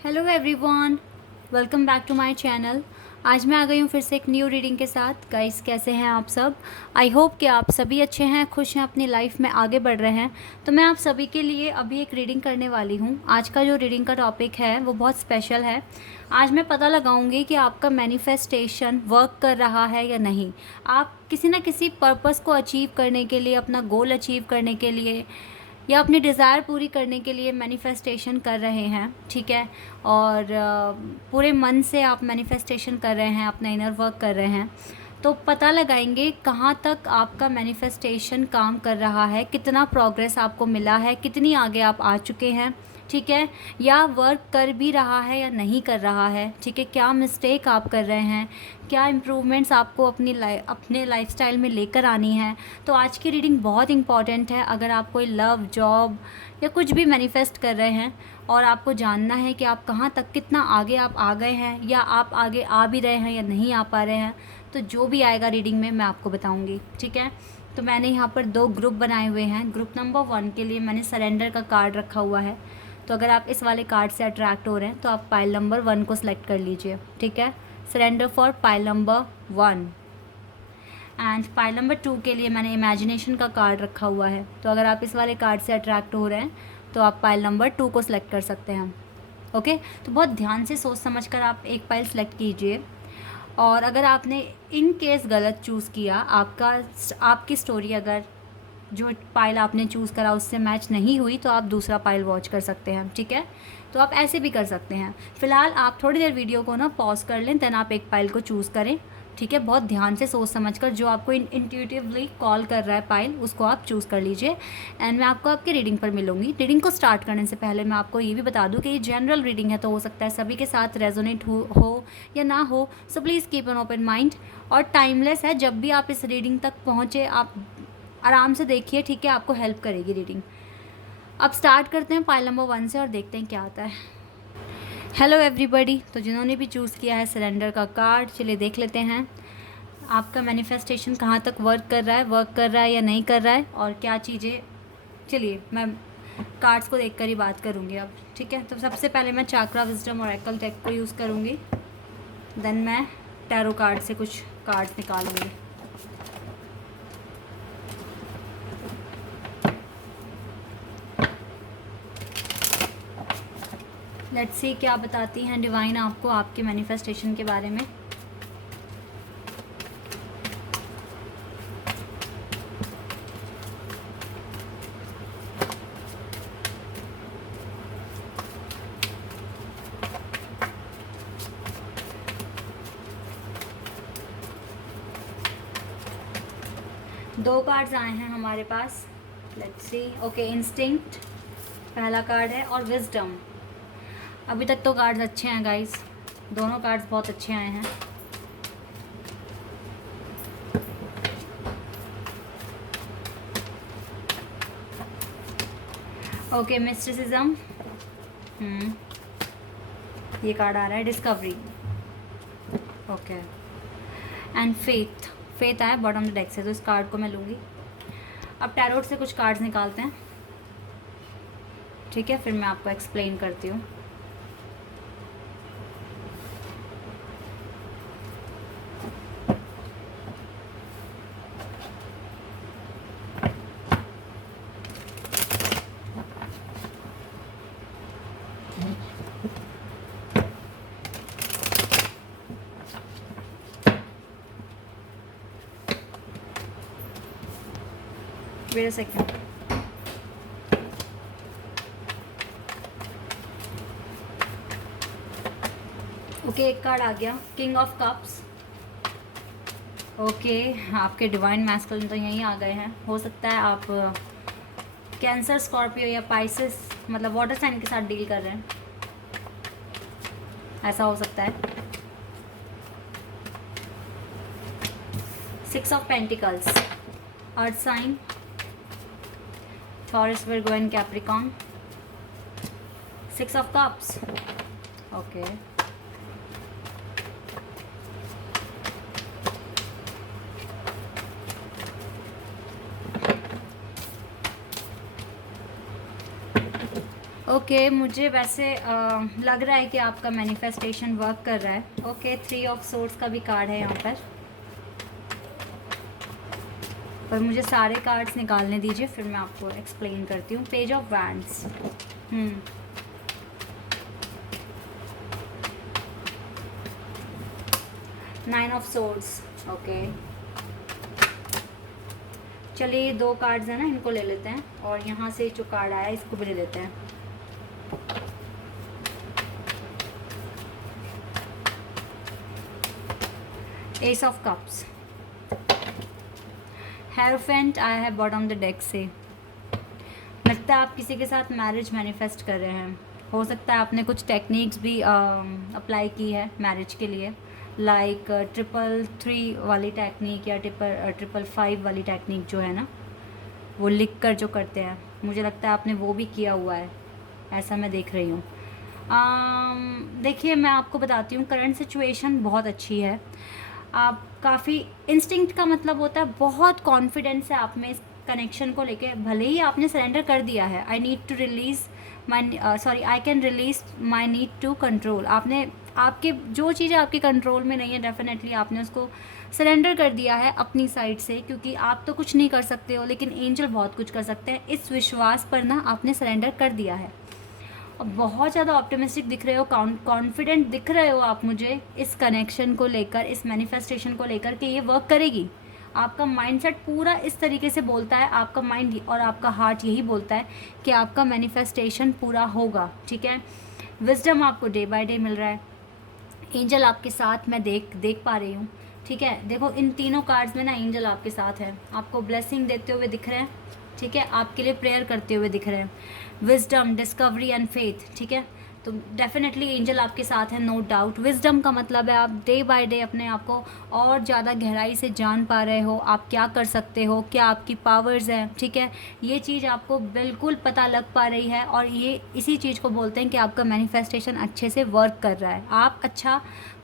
Hello everyone, welcome back to my channel. आज मैं आ गई हूँ फिर से एक न्यू रीडिंग के साथ। गाइस, कैसे हैं आप सब? आई होप कि आप सभी अच्छे हैं, खुश हैं, अपनी लाइफ में आगे बढ़ रहे हैं। तो मैं आप सभी के लिए अभी एक रीडिंग करने वाली हूँ। आज का जो रीडिंग का टॉपिक है वो बहुत स्पेशल है। आज मैं पता लगाऊंगी कि आपका मैनिफेस्टेशन वर्क कर रहा है या नहीं। आप किसी न किसी पर्पस को अचीव करने के लिए, अपना गोल अचीव करने के लिए या अपनी डिज़ायर पूरी करने के लिए मैनिफेस्टेशन कर रहे हैं, ठीक है। और पूरे मन से आप मैनिफेस्टेशन कर रहे हैं, अपना इनर वर्क कर रहे हैं। तो पता लगाएंगे कहाँ तक आपका मैनिफेस्टेशन काम कर रहा है, कितना प्रोग्रेस आपको मिला है, कितनी आगे आप आ चुके हैं, ठीक है। या वर्क कर भी रहा है या नहीं कर रहा है, ठीक है। क्या मिस्टेक आप कर रहे हैं, क्या इम्प्रूवमेंट्स आपको अपने लाइफस्टाइल में लेकर आनी है। तो आज की रीडिंग बहुत इंपॉर्टेंट है। अगर आप कोई लव, जॉब या कुछ भी मैनिफेस्ट कर रहे हैं और आपको जानना है कि आप कहाँ तक, कितना आगे आप आ गए हैं या आप आगे आ भी रहे हैं या नहीं आ पा रहे हैं, तो जो भी आएगा रीडिंग में मैं आपको बताऊँगी, ठीक है। तो मैंने यहाँ पर 2 ग्रुप बनाए हुए हैं। ग्रुप नंबर 1 के लिए मैंने सरेंडर का कार्ड रखा हुआ है। तो अगर आप इस वाले कार्ड से अट्रैक्ट हो रहे हैं तो आप पाइल नंबर 1 को सिलेक्ट कर लीजिए, ठीक है। Surrender for pile number 1। And pile number 2 के लिए मैंने इमेजिनेशन का कार्ड रखा हुआ है। तो अगर आप इस वाले कार्ड से अट्रैक्ट हो रहे हैं तो आप पाइल नंबर 2 को सिलेक्ट कर सकते हैं, ओके। तो बहुत ध्यान से सोच समझ कर आप एक पाइल सेलेक्ट कीजिए। और अगर आपने इन केस गलत चूज़ किया, आपकी स्टोरी अगर जो पाइल आपने चूज़ करा उससे मैच नहीं हुई, तो आप दूसरा पाइल वॉच कर सकते हैं, ठीक है। तो आप ऐसे भी कर सकते हैं। फ़िलहाल आप थोड़ी देर वीडियो को ना पॉज कर लें, देन आप एक पाइल को चूज़ करें, ठीक है। बहुत ध्यान से सोच समझकर जो आपको इंट्यूटिवली कॉल कर रहा है पाइल, उसको आप चूज़ कर लीजिए। एंड मैं आपको आपकी रीडिंग पर मिलूँगी। रीडिंग को स्टार्ट करने से पहले मैं आपको ये भी बता दूँ कि ये जनरल रीडिंग है, तो हो सकता है सभी के साथ रेजोनेट हो या ना हो। So please keep an open mind. और टाइमलेस है, जब भी आप इस रीडिंग तक पहुँचे आप आराम से देखिए, ठीक है। आपको हेल्प करेगी रीडिंग। अब स्टार्ट करते हैं पाइल नंबर 1 से और देखते हैं क्या आता है। हेलो एवरीबॉडी, तो जिन्होंने भी चूज़ किया है सरेंडर का कार्ड, चलिए देख लेते हैं आपका मैनिफेस्टेशन कहाँ तक वर्क कर रहा है या नहीं कर रहा है, और क्या चीज़ें। चलिए मैं कार्ड्स को देखकर ही बात करूँगी अब, ठीक है। तो सबसे पहले मैं चाक्रा, विजडम और एकल टेक को यूज़ करूँगी। देन मैं टैरो कार्ड से कुछ कार्ड्स निकालूंगी। लेट्स सी क्या बताती हैं डिवाइन आपको आपके मैनिफेस्टेशन के बारे में। दो कार्ड्स आए हैं हमारे पास। Let's see. ओके, इंस्टिंक्ट पहला कार्ड है और विजडम। अभी तक तो कार्ड्स अच्छे हैं गाइस, दोनों कार्ड्स बहुत अच्छे आए हैं। Okay, mysticism. ये कार्ड आ रहा है discovery. Okay, and faith. Faith आया बॉटम ऑफ द डेक से, तो इस कार्ड को मैं लूँगी। अब टैरोट से कुछ कार्ड्स निकालते हैं, ठीक है। फिर मैं आपको एक्सप्लेन करती हूँ। Wait a second. ओके, एक कार्ड आ गया, किंग ऑफ कप्स। ओके, आपके डिवाइन मैस्कुलिन तो यहीं आ गए हैं। हो सकता है आप कैंसर, स्कॉर्पियो या पाइसेस, मतलब वाटर साइन के साथ डील कर रहे हैं, ऐसा हो सकता है। 6 of Pentacles, earth sign, Taurus, Virgo and Capricorn. 6 of Cups. Okay. Okay, मुझे वैसे लग रहा है कि आपका मैनिफेस्टेशन वर्क कर रहा है। ओके, 3 ऑफ सोर्स का भी कार्ड है यहाँ पर मुझे सारे कार्ड्स निकालने दीजिए, फिर मैं आपको एक्सप्लेन करती हूँ। Page of wands, 9 of source. Okay, चलिए ये 2 कार्ड्स हैं ना, इनको ले लेते हैं, और यहाँ से जो कार्ड आया इसको भी ले लेते हैं। एस ऑफ कप्स, हेरोफेंट आया है बॉटम द डेक से। लगता है आप किसी के साथ मैरिज मैनिफेस्ट कर रहे हैं। हो सकता है आपने कुछ टेक्निक्स भी अप्लाई की है मैरिज के लिए, लाइक 333 वाली टेक्निक या 555 वाली टेक्निक जो है ना, वो लिख कर जो करते हैं, मुझे लगता है आपने वो भी किया हुआ है, ऐसा मैं देख रही हूँ। देखिए मैं आपको बताती हूँ, करंट सिचुएशन बहुत अच्छी है। आप काफ़ी इंस्टिंक्ट का मतलब होता है बहुत कॉन्फिडेंस है आप में इस कनेक्शन को लेके। भले ही आपने सरेंडर कर दिया है, I need to release my I can release my need to control. आपने आपके जो चीज़ें आपके कंट्रोल में नहीं है, डेफिनेटली आपने उसको सरेंडर कर दिया है अपनी साइड से, क्योंकि आप तो कुछ नहीं कर सकते हो लेकिन एंजल बहुत कुछ कर सकते हैं। इस विश्वास पर ना आपने सरेंडर कर दिया है। बहुत ज़्यादा ऑप्टिमिस्टिक दिख रहे हो, कॉन्फिडेंट दिख रहे हो आप मुझे इस कनेक्शन को लेकर, इस मैनिफेस्टेशन को लेकर कि ये वर्क करेगी। आपका माइंडसेट पूरा इस तरीके से बोलता है, आपका माइंड और आपका हार्ट यही बोलता है कि आपका मैनिफेस्टेशन पूरा होगा। ठीक है, विजडम आपको डे बाय डे मिल रहा है, एंजल आपके साथ मैं देख पा रही हूँ। ठीक है, देखो इन तीनों कार्ड्स में ना एंजल आपके साथ है, आपको ब्लेसिंग देते हुए दिख रहे हैं। ठीक है, आपके लिए प्रेयर करते हुए दिख रहे हैं। Wisdom, discovery and faith. ठीक है, तो डेफिनेटली एंजल आपके साथ है, नो डाउट। विजडम का मतलब है आप डे बाय डे अपने आप को और ज़्यादा गहराई से जान पा रहे हो, आप क्या कर सकते हो, क्या आपकी पावर्स हैं। ठीक है, ये चीज़ आपको बिल्कुल पता लग पा रही है, और ये इसी चीज़ को बोलते हैं कि आपका मैनिफेस्टेशन अच्छे से वर्क कर रहा है, आप अच्छा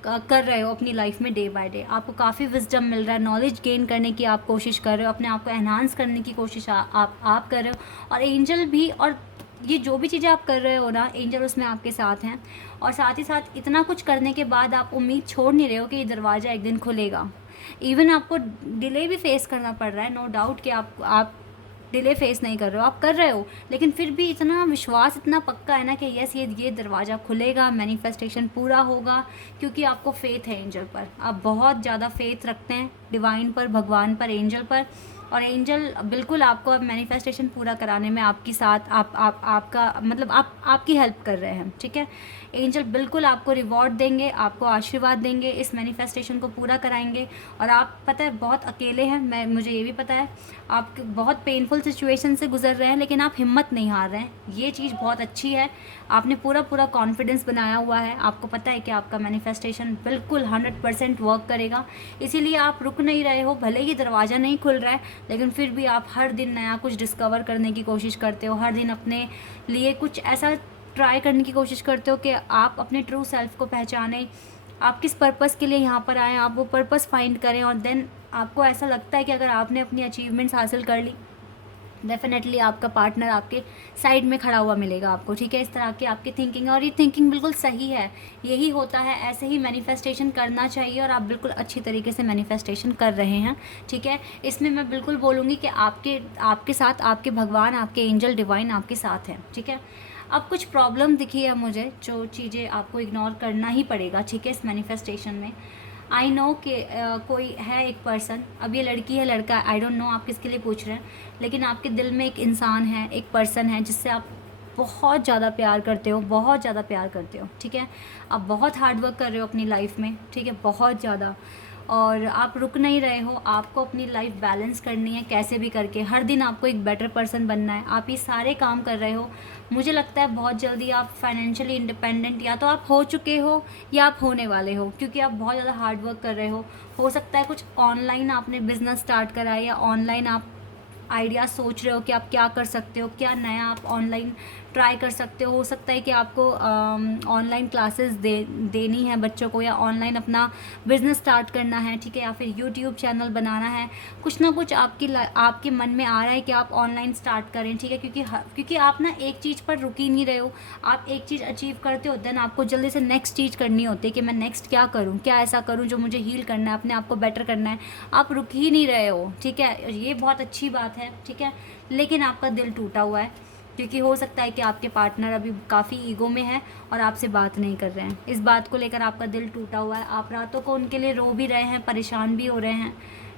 कर रहे हो अपनी लाइफ में डे बाय डे। आपको काफ़ी विजडम मिल रहा है, नॉलेज गेन करने की आप कोशिश कर रहे हो, अपने आप को एनहांस करने की कोशिश आप कर रहे हो, और एंजल भी। और ये जो भी चीज़ें आप कर रहे हो ना, एंजल उसमें आपके साथ हैं। और साथ ही साथ इतना कुछ करने के बाद आप उम्मीद छोड़ नहीं रहे हो कि ये दरवाज़ा एक दिन खुलेगा। इवन आपको डिले भी फेस करना पड़ रहा है, नो डाउट कि आप डिले फेस नहीं कर रहे हो, आप कर रहे हो, लेकिन फिर भी इतना विश्वास इतना पक्का है ना कि यस ये दरवाज़ा खुलेगा, मैनिफेस्टेशन पूरा होगा, क्योंकि आपको फेथ है एंजल पर। आप बहुत ज़्यादा फेथ रखते हैं डिवाइन पर, भगवान पर, एंजल पर। और एंजल बिल्कुल आपको अब मैनिफेस्टेशन पूरा कराने में आपकी साथ आपका मतलब आपकी हेल्प कर रहे हैं। ठीक है, एंजल बिल्कुल आपको रिवॉर्ड देंगे, आपको आशीर्वाद देंगे, इस मैनिफेस्टेशन को पूरा कराएंगे। और आप पता है बहुत अकेले हैं, मुझे ये भी पता है, आप बहुत पेनफुल सिचुएशन से गुजर रहे हैं, लेकिन आप हिम्मत नहीं हार रहे हैं। ये चीज़ बहुत अच्छी है, आपने पूरा कॉन्फिडेंस बनाया हुआ है, आपको पता है कि आपका मैनिफेस्टेशन बिल्कुल 100% वर्क करेगा। इसीलिए आप रुक नहीं रहे हो, भले ही दरवाज़ा नहीं खुल रहा है, लेकिन फिर भी आप हर दिन नया कुछ डिस्कवर करने की कोशिश करते हो, हर दिन अपने लिए कुछ ऐसा ट्राई करने की कोशिश करते हो कि आप अपने ट्रू सेल्फ को पहचानें, आप किस पर्पस के लिए यहाँ पर आए, आप वो पर्पस फाइंड करें। और देन आपको ऐसा लगता है कि अगर आपने अपनी अचीवमेंट्स हासिल कर ली, डेफिनेटली आपका पार्टनर आपके साइड में खड़ा हुआ मिलेगा आपको। ठीक है, इस तरह की आपकी थिंकिंग है, और ये थिंकिंग बिल्कुल सही है, यही होता है, ऐसे ही मैनिफेस्टेशन करना चाहिए, और आप बिल्कुल अच्छी तरीके से मैनिफेस्टेशन कर रहे हैं। ठीक है, इसमें मैं बिल्कुल बोलूँगी कि आपके साथ आपके भगवान, आपके एंजल डिवाइन आपके साथ हैं। ठीक है, अब कुछ प्रॉब्लम दिखी है मुझे, जो चीज़ें आपको इग्नोर करना ही पड़ेगा। ठीक है, इस मैनिफेस्टेशन में आई नो कि कोई है एक पर्सन, अब ये लड़की है लड़का, आई डोंट नो आप किसके लिए पूछ रहे हैं, लेकिन आपके दिल में एक इंसान है, एक पर्सन है जिससे आप बहुत ज़्यादा प्यार करते हो, बहुत ज़्यादा प्यार करते हो। ठीक है, आप बहुत हार्ड वर्क कर रहे हो अपनी लाइफ में। ठीक है, बहुत ज़्यादा, और आप रुक नहीं रहे हो, आपको अपनी लाइफ बैलेंस करनी है कैसे भी करके, हर दिन आपको एक बेटर पर्सन बनना है, आप ये सारे काम कर रहे हो। मुझे लगता है बहुत जल्दी आप फाइनेंशियली इंडिपेंडेंट या तो आप हो चुके हो या आप होने वाले हो, क्योंकि आप बहुत ज़्यादा हार्ड वर्क कर रहे हो सकता है कुछ ऑनलाइन आपने बिजनेस स्टार्ट करा है, या ऑनलाइन आप आइडिया सोच रहे हो कि आप क्या कर सकते हो, क्या नया आप ऑनलाइन ट्राई कर सकते हो सकता है कि आपको ऑनलाइन क्लासेस देनी है बच्चों को, या ऑनलाइन अपना बिज़नेस स्टार्ट करना है, ठीक है, या फिर यूट्यूब चैनल बनाना है। कुछ ना कुछ आपके मन में आ रहा है कि आप ऑनलाइन स्टार्ट करें, ठीक है, क्योंकि आप ना एक चीज़ पर रुक ही नहीं रहे हो। आप एक चीज़ अचीव करते हो, देन आपको जल्दी से नेक्स्ट चीज़ करनी होती है कि मैं नेक्स्ट क्या करूँ, क्या ऐसा करूँ जो मुझे हील करना है, अपने आप को बेटर करना है। आप रुक ही नहीं रहे हो, ठीक है, ये बहुत अच्छी बात है, ठीक है। लेकिन आपका दिल टूटा हुआ है, क्योंकि हो सकता है कि आपके पार्टनर अभी काफ़ी ईगो में है और आपसे बात नहीं कर रहे हैं। इस बात को लेकर आपका दिल टूटा हुआ है। आप रातों को उनके लिए रो भी रहे हैं, परेशान भी हो रहे हैं,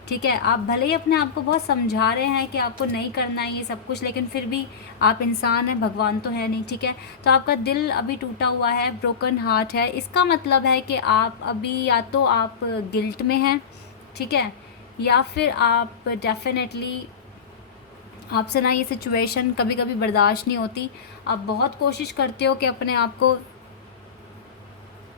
ठीक है। आप भले ही अपने आप को बहुत समझा रहे हैं कि आपको नहीं करना है ये सब कुछ, लेकिन फिर भी आप इंसान हैं, भगवान तो है नहीं, ठीक है। तो आपका दिल अभी टूटा हुआ है, ब्रोकन हार्ट है। इसका मतलब है कि आप अभी या तो आप गिल्ट में हैं, ठीक है, या फिर आप डेफिनेटली आपसे ना ये सिचुएशन कभी कभी बर्दाश्त नहीं होती। आप बहुत कोशिश करते हो कि अपने आप को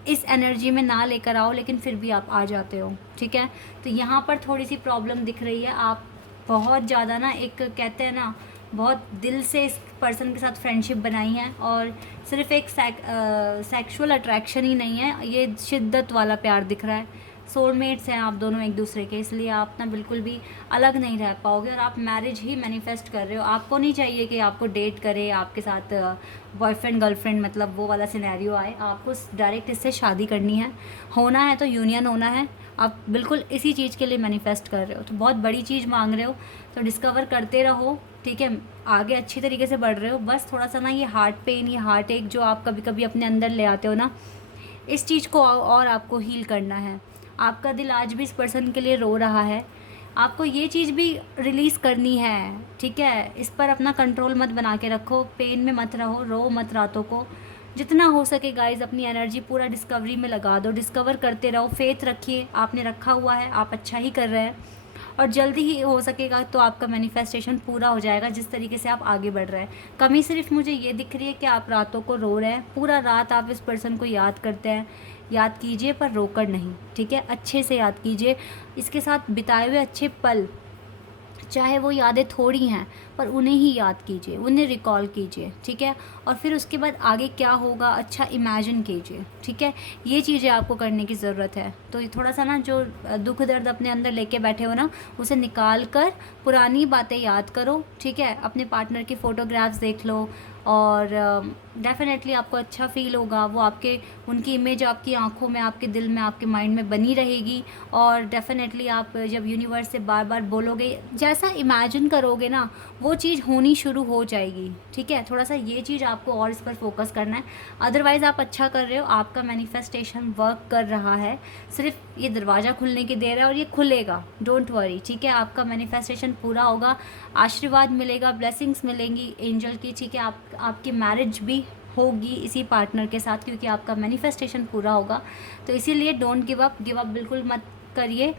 इस एनर्जी में ना लेकर आओ, लेकिन फिर भी आप आ जाते हो, ठीक है। तो यहाँ पर थोड़ी सी प्रॉब्लम दिख रही है। आप बहुत ज़्यादा ना, एक कहते हैं ना, बहुत दिल से इस पर्सन के साथ फ्रेंडशिप बनाई है, और सिर्फ एक सेक्सुअल अट्रैक्शन ही नहीं है, ये शिद्दत वाला प्यार दिख रहा है। सोलमेट्स हैं आप दोनों एक दूसरे के, इसलिए आप ना बिल्कुल भी अलग नहीं रह पाओगे, और आप मैरिज ही मैनिफेस्ट कर रहे हो। आपको नहीं चाहिए कि आपको डेट करे, आपके साथ बॉयफ्रेंड गर्लफ्रेंड मतलब वो वाला सिनेरियो आए। आपको डायरेक्ट इससे शादी करनी है, होना है तो यूनियन होना है। आप बिल्कुल इसी चीज़ के लिए मैनिफेस्ट कर रहे हो, तो बहुत बड़ी चीज़ मांग रहे हो, तो डिस्कवर करते रहो, ठीक है। आगे अच्छी तरीके से बढ़ रहे हो। बस थोड़ा सा ना ये हार्ट पेन, ये हार्ट एक जो आप कभी कभी अपने अंदर ले आते हो ना, इस चीज़ को और आपको हील करना है। आपका दिल आज भी इस पर्सन के लिए रो रहा है, आपको ये चीज़ भी रिलीज़ करनी है, ठीक है। इस पर अपना कंट्रोल मत बना के रखो, पेन में मत रहो, रो मत रातों को। जितना हो सके गाइज अपनी एनर्जी पूरा डिस्कवरी में लगा दो, डिस्कवर करते रहो, फेथ रखिए, आपने रखा हुआ है, आप अच्छा ही कर रहे हैं, और जल्दी ही हो सकेगा तो आपका मैनिफेस्टेशन पूरा हो जाएगा जिस तरीके से आप आगे बढ़ रहे हैं। कमी सिर्फ मुझे ये दिख रही है कि आप रातों को रो रहे हैं, पूरा रात आप इस पर्सन को याद करते हैं। याद कीजिए पर रोकर नहीं, ठीक है, अच्छे से याद कीजिए। इसके साथ बिताए हुए अच्छे पल, चाहे वो यादें थोड़ी हैं, पर उन्हें ही याद कीजिए, उन्हें रिकॉल कीजिए, ठीक है। और फिर उसके बाद आगे क्या होगा अच्छा इमेजिन कीजिए, ठीक है। ये चीज़ें आपको करने की ज़रूरत है। तो ये थोड़ा सा ना जो दुख दर्द अपने अंदर लेके बैठे हो ना, उसे निकाल कर पुरानी बातें याद करो, ठीक है। अपने पार्टनर की फ़ोटोग्राफ्स देख लो, और डेफिनेटली आपको अच्छा फ़ील होगा। वो आपके, उनकी इमेज आपकी आंखों में, आपके दिल में, आपके माइंड में बनी रहेगी। और डेफिनेटली आप जब यूनिवर्स से बार बार बोलोगे, जैसा इमेजिन करोगे ना, वो चीज़ होनी शुरू हो जाएगी, ठीक है। थोड़ा सा ये चीज़ आपको और इस पर फोकस करना है। अदरवाइज़ आप अच्छा कर रहे हो, आपका मैनिफेस्टेशन वर्क कर रहा है। सिर्फ ये दरवाज़ा खुलने की देर है, और ये खुलेगा, डोंट वरी, ठीक है। आपका मैनिफेस्टेशन पूरा होगा, आशीर्वाद मिलेगा, ब्लेसिंग्स मिलेंगी एंजल की, ठीक है। आपकी मैरिज भी होगी इसी पार्टनर के साथ, क्योंकि आपका मैनिफेस्टेशन पूरा होगा। तो इसीलिए डोंट गिव अप बिल्कुल मत करिए।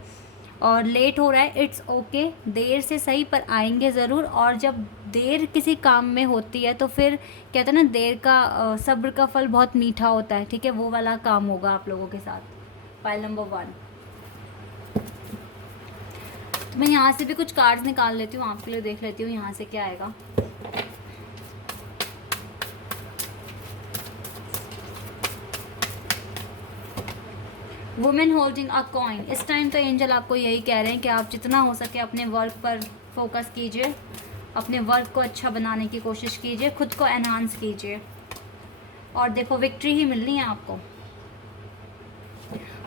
और लेट हो रहा है, इट्स ओके, देर से सही पर आएंगे ज़रूर। और जब देर किसी काम में होती है तो फिर कहते हैं ना, देर का सब्र का फल बहुत मीठा होता है, ठीक है। वो वाला काम होगा आप लोगों के साथ। File number 1। तो मैं यहाँ से भी कुछ कार्ड्स निकाल लेती हूँ, आपके लिए देख लेती हूँ यहाँ से क्या आएगा। Women holding a coin. इस टाइम तो एंजल आपको यही कह रहे हैं कि आप जितना हो सके अपने वर्क पर फोकस कीजिए, अपने वर्क को अच्छा बनाने की कोशिश कीजिए, खुद को एनहांस कीजिए, और देखो विक्ट्री ही मिलनी है आपको।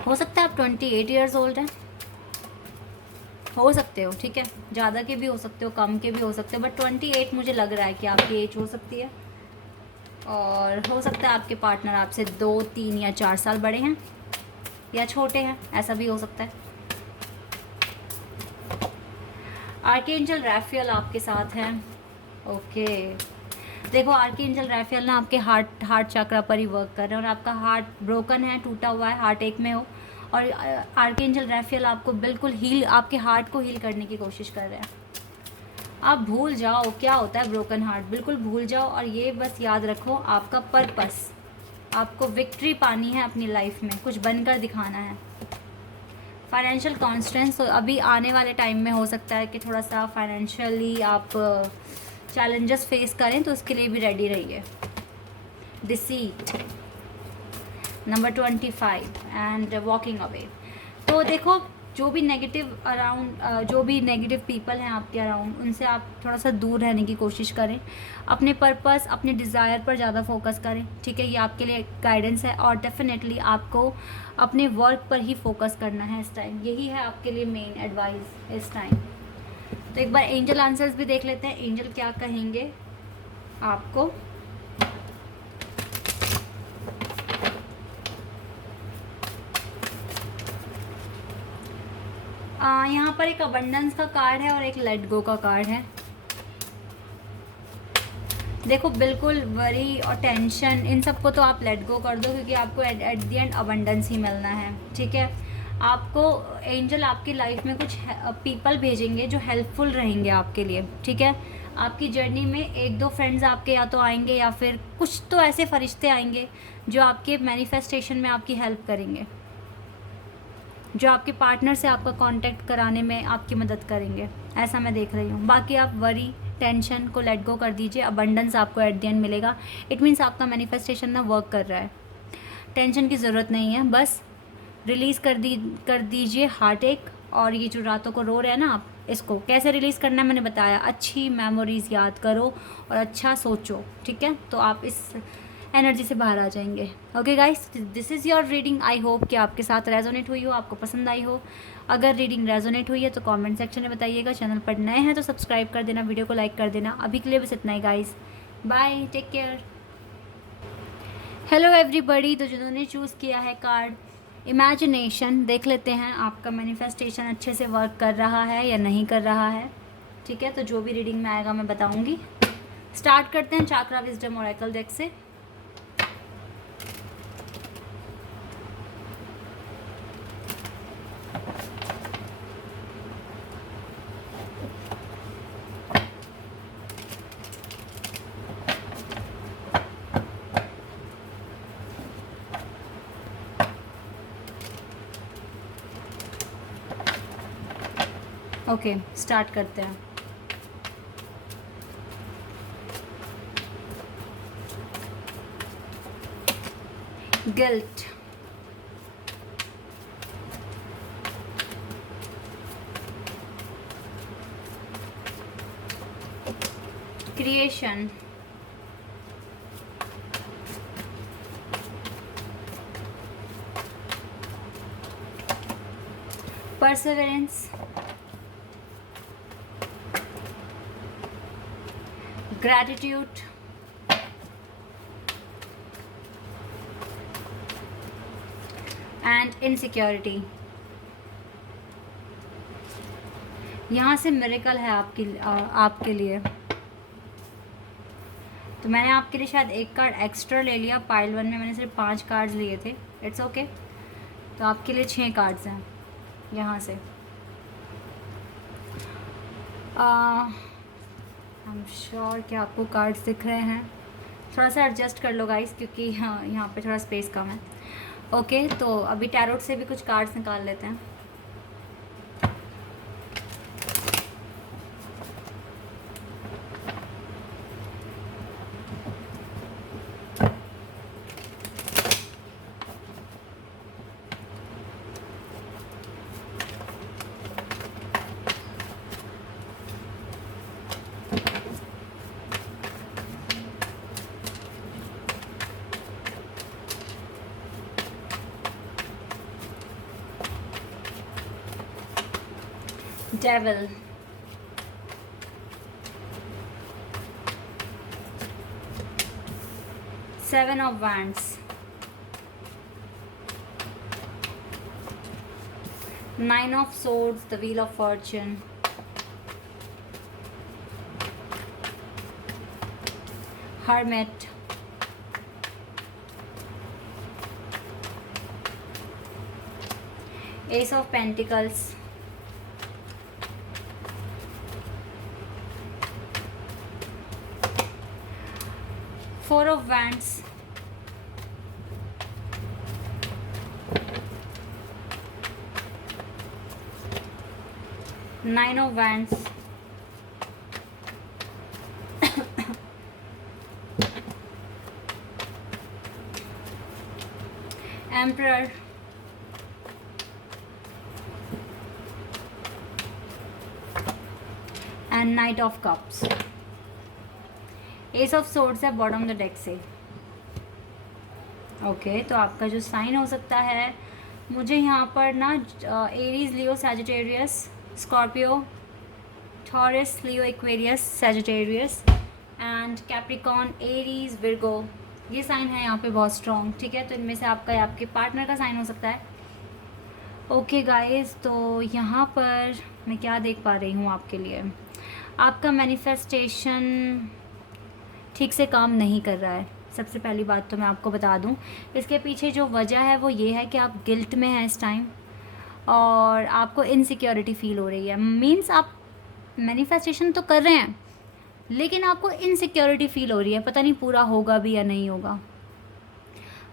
हो सकता है आप 28 ईयर्स ओल्ड हैं, हो सकते हो, ठीक है। ज़्यादा के भी हो सकते हो, कम के भी हो सकते हो, बट 28 मुझे लग रहा है कि आपकी एज हो सकती है। और हो सकता है आपके पार्टनर आपसे 2, 3 या 4 साल बड़े हैं, या छोटे हैं, ऐसा भी हो सकता है। आर्कएंजल राफेल आपके साथ हैं, ओके। देखो आर्कएंजल राफेल ना आपके हार्ट चक्रा पर ही वर्क कर रहे हैं, और आपका हार्ट ब्रोकन है, टूटा हुआ है, हार्ट एक में हो, और आर्कएंजल राफेल आपको बिल्कुल आपके हार्ट को हील करने की कोशिश कर रहे हैं। आप भूल जाओ क्या होता है ब्रोकन हार्ट, बिल्कुल भूल जाओ, और ये बस याद रखो आपका पर्पस, आपको विक्ट्री पानी है अपनी लाइफ में, कुछ बनकर दिखाना है। फाइनेंशियल कॉन्स्टेंस, तो अभी आने वाले टाइम में हो सकता है कि थोड़ा सा फाइनेंशियली आप चैलेंजेस फेस करें, तो उसके लिए भी रेडी रहिए। Deceit, number 25 and walking away. तो देखो, जो भी नेगेटिव अराउंड, जो भी नेगेटिव पीपल हैं आपके अराउंड, उनसे आप थोड़ा सा दूर रहने की कोशिश करें। अपने पर्पस, अपने डिज़ायर पर ज़्यादा फोकस करें, ठीक है। ये आपके लिए गाइडेंस है, और डेफिनेटली आपको अपने वर्क पर ही फोकस करना है इस टाइम। यही है आपके लिए मेन एडवाइस इस टाइम। तो एक बार एंजल आंसर्स भी देख लेते हैं, एंजल क्या कहेंगे आपको। यहाँ पर एक अबंडेंस का कार्ड है और एक लेट गो का कार्ड है। देखो, बिल्कुल वरी और टेंशन इन सबको तो आप लेट गो कर दो, क्योंकि आपको एट द एंड अबंडेंस ही मिलना है, ठीक है। आपको एंजल आपकी लाइफ में कुछ पीपल भेजेंगे जो हेल्पफुल रहेंगे आपके लिए, ठीक है। आपकी जर्नी में एक दो फ्रेंड्स आपके या तो आएंगे, या फिर कुछ तो ऐसे फरिश्ते आएंगे जो आपके मैनिफेस्टेशन में आपकी हेल्प करेंगे, जो आपके पार्टनर से आपका कांटेक्ट कराने में आपकी मदद करेंगे, ऐसा मैं देख रही हूँ। बाकी आप वरी टेंशन को लेट गो कर दीजिए, अबंडेंस आपको एट द एंड मिलेगा। इट मीन्स आपका मैनिफेस्टेशन ना वर्क कर रहा है। टेंशन की ज़रूरत नहीं है, बस रिलीज़ कर दीजिए हार्ट एक। और ये जो रातों को रो रहे हैं ना आप, इसको कैसे रिलीज़ करना है मैंने बताया। अच्छी मेमोरीज़ याद करो और अच्छा सोचो, ठीक है। तो आप इस एनर्जी से बाहर आ जाएंगे। Okay guys, this is your reading. I hope कि आपके साथ रेजोनेट हुई हो, आपको पसंद आई हो। अगर रीडिंग रेजोनेट हुई है तो कमेंट सेक्शन में बताइएगा। चैनल पर नए हैं तो सब्सक्राइब कर देना, वीडियो को लाइक कर देना। अभी के लिए बस इतना ही guys, bye, take care. Hello everybody. तो जिन्होंने चूज़ किया है कार्ड इमेजिनेशन, देख लेते हैं आपका मैनिफेस्टेशन अच्छे से वर्क कर रहा है या नहीं कर रहा है, ठीक है। तो जो भी रीडिंग में आएगा मैं बताऊंगी। स्टार्ट करते हैं चाक्रा विजडम ओरेकल डेक से। ओके, स्टार्ट करते हैं। Guilt, creation, Perseverance, gratitude, and insecurity। यहाँ से मिरेकल है आपके लिए। तो मैंने आपके लिए शायद एक कार्ड एक्स्ट्रा ले लिया। पाइल 1 में मैंने सिर्फ 5 कार्ड्स लिए थे, इट्स ओके। तो आपके लिए 6 कार्ड्स हैं यहाँ से। आई एम श्योर कि आपको कार्ड्स दिख रहे हैं। थोड़ा सा एडजस्ट कर लो गाइस, क्योंकि हाँ, यहाँ पे थोड़ा स्पेस कम है। ओके, तो अभी टैरोट से भी कुछ कार्ड्स निकाल लेते हैं। Devil, Seven of Wands, Nine of Swords, the Wheel of Fortune, Hermit, Ace of Pentacles, Four of Wands, Nine of Wands, emperor, and night of cups. S of swords है bottom the deck से। Okay तो आपका जो sign हो सकता है, मुझे यहाँ पर ना Aries, Leo, Sagittarius, Scorpio, taurus, Leo, Aquarius, Sagittarius and Capricorn, Aries, Virgo, ये साइन है यहाँ पे बहुत स्ट्रॉन्ग। ठीक है, तो इनमें से आपका या आपके पार्टनर का साइन हो सकता है। ओके गाइस, तो यहाँ पर मैं क्या देख पा रही हूँ आपके लिए, आपका मैनिफेस्टेशन ठीक से काम नहीं कर रहा है। सबसे पहली बात तो मैं आपको बता दूं, इसके पीछे जो वजह है वो ये है कि आप गिल्ट में हैं इस टाइम और आपको इनसिक्योरिटी फील हो रही है। मीन्स आप मैनिफेस्टेशन तो कर रहे हैं लेकिन आपको इनसिक्योरिटी फील हो रही है, पता नहीं पूरा होगा भी या नहीं होगा।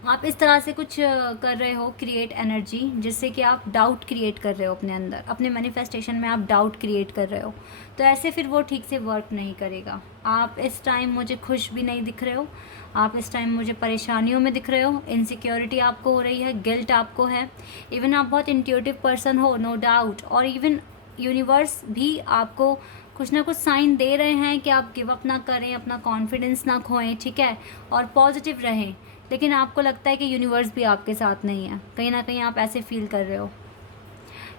आप इस तरह से कुछ कर रहे हो, क्रिएट एनर्जी, जिससे कि आप डाउट क्रिएट कर रहे हो अपने अंदर, अपने मैनिफेस्टेशन में आप डाउट क्रिएट कर रहे हो। तो ऐसे फिर वो ठीक से वर्क नहीं करेगा। आप इस टाइम मुझे खुश भी नहीं दिख रहे हो, आप इस टाइम मुझे परेशानियों में दिख रहे हो, इनसिक्योरिटी आपको हो रही है, गिल्ट आपको है। इवन आप बहुत इंट्यूटिव पर्सन हो, नो डाउट, और इवन यूनिवर्स भी आपको कुछ ना कुछ साइन दे रहे हैं कि आप गिव अप ना करें, अपना कॉन्फिडेंस ना खोएं, ठीक है, और पॉजिटिव रहें। लेकिन आपको लगता है कि यूनिवर्स भी आपके साथ नहीं है, कहीं ना कहीं आप ऐसे फील कर रहे हो।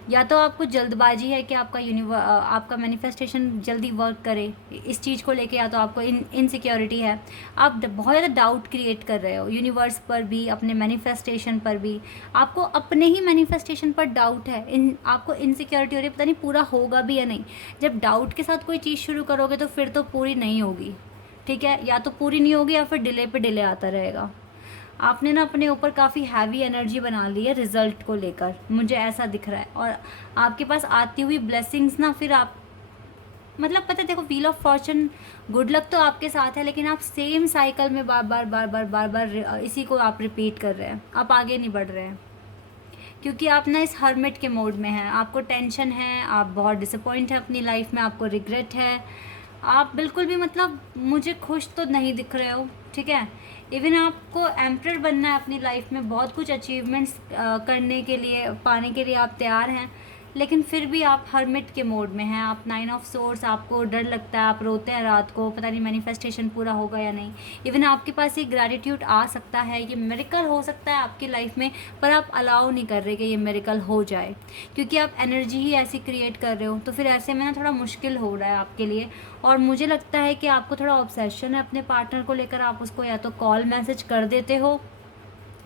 या तो आपको जल्दबाजी है कि आपका मैनिफेस्टेशन जल्दी वर्क करे इस चीज़ को लेके, या तो आपको इनसिक्योरिटी है, आप बहुत ज़्यादा डाउट क्रिएट कर रहे हो यूनिवर्स पर भी, अपने मैनिफेस्टेशन पर भी। आपको अपने ही मैनिफेस्टेशन पर डाउट है, आपको इनसिक्योरिटी हो रही है, पता नहीं पूरा होगा भी या नहीं। जब डाउट के साथ कोई चीज़ शुरू करोगे तो फिर तो पूरी नहीं होगी, ठीक है, या तो पूरी नहीं होगी या फिर डिले पे डिले आता रहेगा। आपने ना अपने ऊपर काफ़ी हैवी एनर्जी बना ली है रिज़ल्ट को लेकर, मुझे ऐसा दिख रहा है। और आपके पास आती हुई ब्लेसिंग्स ना, फिर आप मतलब पता है, देखो wheel of Fortune, good luck तो आपके साथ है, लेकिन आप सेम साइकिल में बार बार बार बार बार बार इसी को आप रिपीट कर रहे हैं, आप आगे नहीं बढ़ रहे हैं। क्योंकि आप ना इस हर्मिट के मोड में हैं, आपको टेंशन है, आप बहुत डिसअपॉइंट हैं अपनी लाइफ में, आपको रिग्रेट है, आप बिल्कुल भी मतलब मुझे खुश तो नहीं दिख रहे हो, ठीक है। इवन आपको एम्परर बनना है अपनी लाइफ में, बहुत कुछ अचीवमेंट्स करने के लिए, पाने के लिए आप तैयार हैं, लेकिन फिर भी आप हर्मिट के मोड में हैं। आप 9 ऑफ सोर्स, आपको डर लगता है, आप रोते हैं रात को, पता नहीं मैनिफेस्टेशन पूरा होगा या नहीं। इवन आपके पास ये ग्रैटिट्यूड आ सकता है, ये मिरेकल हो सकता है आपकी लाइफ में, पर आप अलाउ नहीं कर रहे कि ये मिरेकल हो जाए, क्योंकि आप एनर्जी ही ऐसी क्रिएट कर रहे हो। तो फिर ऐसे में ना थोड़ा मुश्किल हो रहा है आपके लिए। और मुझे लगता है कि आपको थोड़ा ऑब्सेशन है अपने पार्टनर को लेकर, आप उसको या तो कॉल मैसेज कर देते हो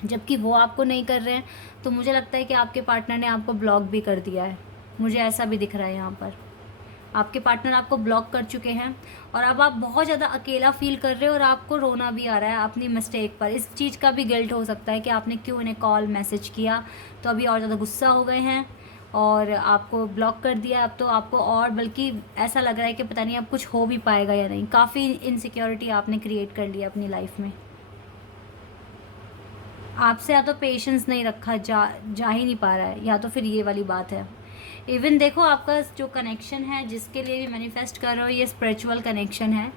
जबकि वो आपको नहीं कर रहे हैं, तो मुझे लगता है कि आपके पार्टनर ने आपको ब्लॉक भी कर दिया है, मुझे ऐसा भी दिख रहा है। यहाँ पर आपके पार्टनर आपको ब्लॉक कर चुके हैं और अब आप बहुत ज़्यादा अकेला फील कर रहे हो और आपको रोना भी आ रहा है अपनी मिस्टेक पर। इस चीज़ का भी गिल्ट हो सकता है कि आपने क्यों इन्हें कॉल मैसेज किया, तो अभी और ज़्यादा गुस्सा हो गए हैं और आपको ब्लॉक कर दिया। अब तो आपको और बल्कि ऐसा लग रहा है कि पता नहीं अब कुछ हो भी पाएगा या नहीं। काफ़ी इनसिक्योरिटी आपने क्रिएट कर लिया अपनी लाइफ में। आपसे या तो पेशेंस नहीं रखा जा ही नहीं पा रहा है, या तो फिर ये वाली बात है। इवन देखो आपका जो कनेक्शन है, जिसके लिए भी मैनिफेस्ट कर रहे हो, ये स्पिरिचुअल कनेक्शन है,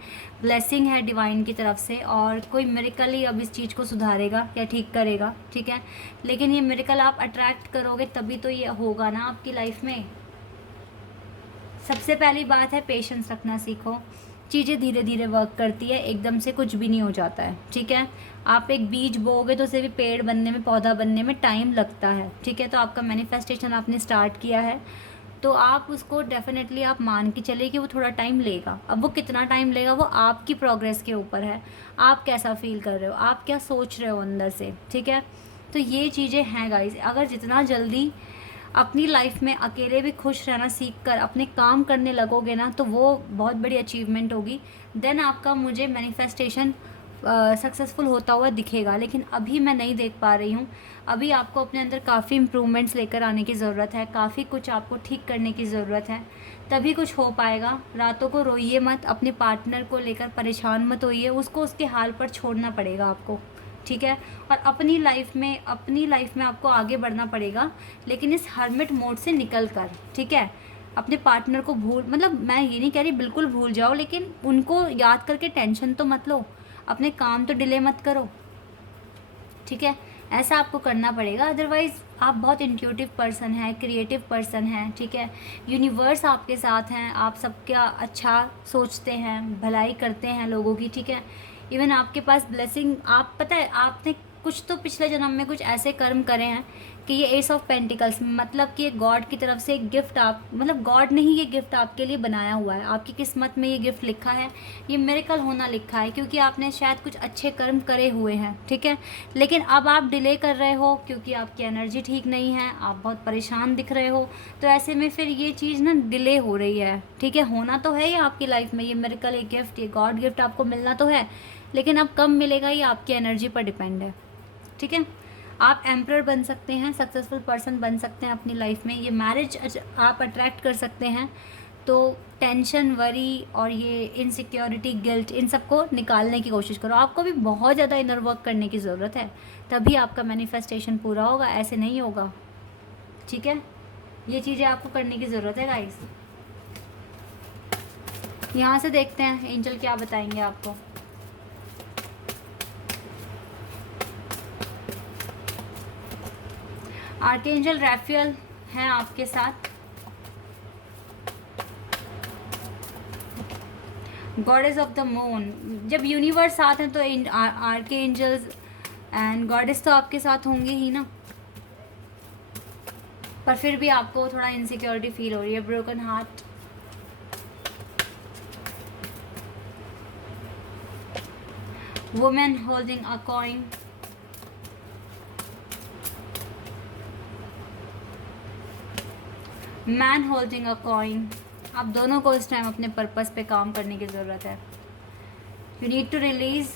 ब्लेसिंग है डिवाइन की तरफ से, और कोई मिरेकल ही अब इस चीज़ को सुधारेगा या ठीक करेगा, ठीक है। लेकिन ये मिरेकल आप अट्रैक्ट करोगे तभी तो ये होगा ना आपकी लाइफ में। सबसे पहली बात है पेशेंस रखना सीखो। चीज़ें धीरे धीरे वर्क करती है, एकदम से कुछ भी नहीं हो जाता है, ठीक है। आप एक बीज बोओगे तो उसे भी पेड़ बनने में, पौधा बनने में टाइम लगता है, ठीक है। तो आपका मैनिफेस्टेशन आपने स्टार्ट किया है तो आप उसको डेफिनेटली आप मान के चलिए कि वो थोड़ा टाइम लेगा। अब वो कितना टाइम लेगा वो आपकी प्रोग्रेस के ऊपर है, आप कैसा फील कर रहे हो, आप क्या सोच रहे हो अंदर से, ठीक है। तो ये चीज़ें हैं गाइस। अगर जितना जल्दी अपनी लाइफ में अकेले भी खुश रहना सीख कर अपने काम करने लगोगे ना, तो वो बहुत बड़ी अचीवमेंट होगी। देन आपका मुझे मैनिफेस्टेशन सक्सेसफुल होता हुआ दिखेगा। लेकिन अभी मैं नहीं देख पा रही हूँ। अभी आपको अपने अंदर काफ़ी इम्प्रूवमेंट्स लेकर आने की ज़रूरत है, काफ़ी कुछ आपको ठीक करने की ज़रूरत है, तभी कुछ हो पाएगा। रातों को रोइए मत, अपने पार्टनर को लेकर परेशान मत होइए, उसको उसके हाल पर छोड़ना पड़ेगा आपको, ठीक है। और अपनी लाइफ में आपको आगे बढ़ना पड़ेगा, लेकिन इस हर्मिट मोड से निकल कर, ठीक है। अपने पार्टनर को मतलब मैं ये नहीं कह रही बिल्कुल भूल जाओ, लेकिन उनको याद करके टेंशन तो मत लो, अपने काम तो डिले मत करो, ठीक है। ऐसा आपको करना पड़ेगा, अदरवाइज़ आप बहुत इंट्यूटिव पर्सन हैं, क्रिएटिव पर्सन हैं, ठीक है। यूनिवर्स आपके साथ हैं, आप सबका अच्छा सोचते हैं, भलाई करते हैं लोगों की, ठीक है। इवन आपके पास ब्लेसिंग, आप पता है आपने कुछ तो पिछले जन्म में कुछ ऐसे कर्म करे हैं कि ये एस ऑफ पेंटिकल्स, मतलब कि गॉड की तरफ से एक गिफ्ट, आप मतलब गॉड ने ही ये गिफ्ट आपके लिए बनाया हुआ है, आपकी किस्मत में ये गिफ्ट लिखा है, ये मिरेकल होना लिखा है, क्योंकि आपने शायद कुछ अच्छे कर्म करे हुए हैं, ठीक है। लेकिन अब आप डिले कर रहे हो क्योंकि आपकी एनर्जी ठीक नहीं है, आप बहुत परेशान दिख रहे हो, तो ऐसे में फिर ये चीज़ ना डिले हो रही है, ठीक है। होना तो है ही आपकी लाइफ में, ये मिरेकल, ये गिफ्ट, ये गॉड गिफ्ट आपको मिलना तो है, लेकिन अब कब मिलेगा ये आपकी एनर्जी पर डिपेंड है, ठीक है। आप एम्परर बन सकते हैं, सक्सेसफुल पर्सन बन सकते हैं अपनी लाइफ में, ये मैरिज आप अट्रैक्ट कर सकते हैं। तो टेंशन, वरी और ये इनसिक्योरिटी, गिल्ट, इन सबको निकालने की कोशिश करो। आपको भी बहुत ज़्यादा इनर वर्क करने की ज़रूरत है, तभी आपका मैनिफेस्टेशन पूरा होगा, ऐसे नहीं होगा, ठीक है। ये चीज़ें आपको करने की ज़रूरत है गाइस। यहाँ से देखते हैं एंजल क्या बताएंगे आपको। आर्कएंजल रैफेल हैं आपके साथ, गॉडेस ऑफ द मून। जब यूनिवर्स साथ हैं तो आर्कएंजल्स एंड गॉडेस तो आपके साथ होंगे ही ना, पर फिर भी आपको थोड़ा इनसिक्योरिटी फील हो रही है, broken heart, women holding a coin, man holding a coin. आप दोनों को इस टाइम अपने पर्पस पे काम करने की ज़रूरत है। You need to release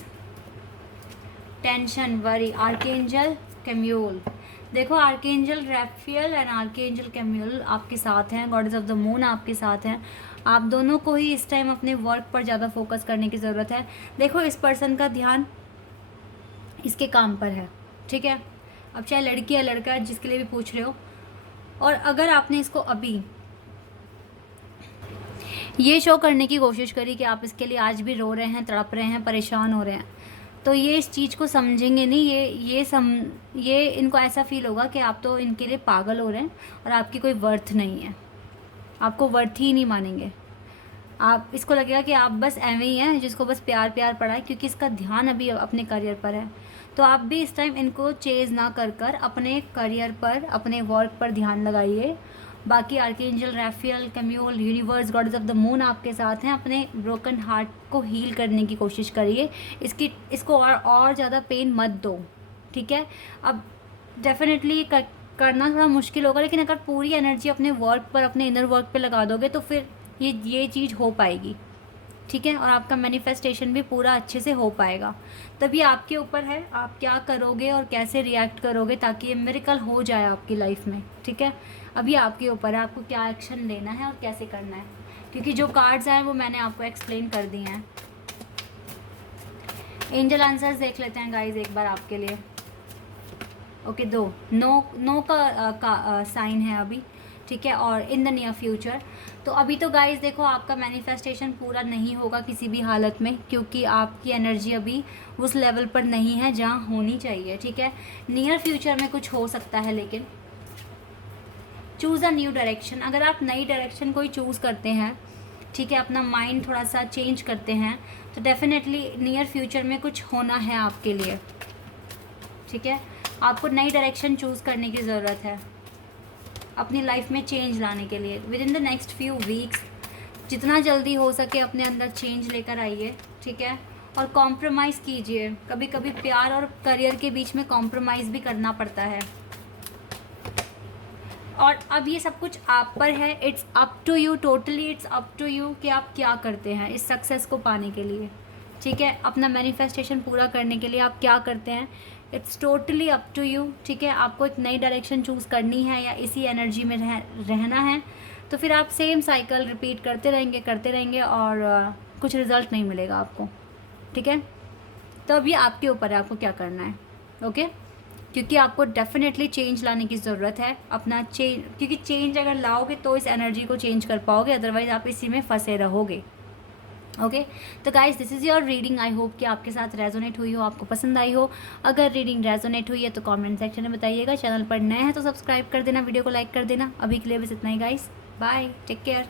tension, worry. Archangel Chamuel, देखो archangel Raphael and archangel Chamuel आपके साथ हैं, गॉडेस ऑफ द मून आपके साथ हैं। आप दोनों को ही इस टाइम अपने वर्क पर ज़्यादा फोकस करने की ज़रूरत है। देखो इस पर्सन का ध्यान इसके काम पर है, ठीक है। अब चाहे लड़की या लड़का है, जिसके लिए भी पूछ रहे हो, और अगर आपने इसको अभी ये शो करने की कोशिश करी कि आप इसके लिए आज भी रो रहे हैं, तड़प रहे हैं, परेशान हो रहे हैं, तो ये इस चीज़ को समझेंगे नहीं। ये इनको ऐसा फील होगा कि आप तो इनके लिए पागल हो रहे हैं और आपकी कोई वर्थ नहीं है, आपको वर्थ ही नहीं मानेंगे। आप इसको लगेगा कि आप बस ऐवे ही हैं जिसको बस प्यार प्यार पड़ा है, क्योंकि इसका ध्यान अभी अपने करियर पर है। तो आप भी इस टाइम इनको चेज़ ना कर अपने करियर पर, अपने वर्क पर ध्यान लगाइए। बाकी archangel Raphael, Chamuel, universe, goddess of the moon आपके साथ हैं। अपने ब्रोकन हार्ट को हील करने की कोशिश करिए, इसको और ज़्यादा पेन मत दो, ठीक है। अब डेफिनेटली करना थोड़ा मुश्किल होगा, लेकिन अगर पूरी एनर्जी अपने वर्क पर, अपने इनर वर्क पे लगा दोगे तो फिर ये चीज़ हो पाएगी, ठीक है। और आपका मैनिफेस्टेशन भी पूरा अच्छे से हो पाएगा। तभी आपके ऊपर है आप क्या करोगे और कैसे रिएक्ट करोगे ताकि ये मिरेकल हो जाए आपकी लाइफ में, ठीक है। अभी आपके ऊपर है आपको क्या एक्शन लेना है और कैसे करना है, क्योंकि जो कार्ड्स आए वो मैंने आपको एक्सप्लेन कर दिए हैं। एंजल आंसर्स देख लेते हैं गाइज एक बार आपके लिए। ओके, दो नो का साइन है अभी, ठीक है, और इन द नियर फ्यूचर। तो अभी तो गाइस देखो आपका मैनिफेस्टेशन पूरा नहीं होगा किसी भी हालत में, क्योंकि आपकी एनर्जी अभी उस लेवल पर नहीं है जहाँ होनी चाहिए, ठीक है। नियर फ्यूचर में कुछ हो सकता है, लेकिन चूज़ अ न्यू डायरेक्शन। अगर आप नई डायरेक्शन कोई चूज़ करते हैं, ठीक है, अपना माइंड थोड़ा सा चेंज करते हैं, तो डेफिनेटली नियर फ्यूचर में कुछ होना है आपके लिए, ठीक है। आपको नई डायरेक्शन चूज़ करने की ज़रूरत है अपनी लाइफ में चेंज लाने के लिए। With in the next few weeks जितना जल्दी हो सके अपने अंदर चेंज लेकर आइए, ठीक है। और कॉम्प्रोमाइज़ कीजिए, कभी कभी प्यार और करियर के बीच में कॉम्प्रोमाइज़ भी करना पड़ता है। और अब ये सब कुछ आप पर है, it's up to you, totally it's up to you कि आप क्या करते हैं इस सक्सेस को पाने के लिए, ठीक है। अपना मैनिफेस्टेशन पूरा करने के लिए आप क्या करते हैं, it's totally up to you, ठीक है। आपको एक नई डायरेक्शन चूज़ करनी है या इसी एनर्जी में रहना है, तो फिर आप सेम साइकिल रिपीट करते रहेंगे और कुछ रिज़ल्ट नहीं मिलेगा आपको, ठीक है। तो अभी आपके ऊपर है आपको क्या करना है, ओके। क्योंकि आपको डेफिनेटली चेंज लाने की ज़रूरत है अपना क्योंकि चेंज अगर लाओगे तो इस एनर्जी को चेंज कर पाओगे, अदरवाइज़ आप इसी में फंसे रहोगे, ओके। तो guys this is your reading. I hope कि आपके साथ रेजोनेट हुई हो, आपको पसंद आई हो। अगर रीडिंग रेजोनेट हुई है तो कमेंट सेक्शन में बताइएगा। चैनल पर नए हैं तो सब्सक्राइब कर देना, वीडियो को लाइक कर देना। अभी के लिए बस इतना ही गाइस, बाय, टेक केयर।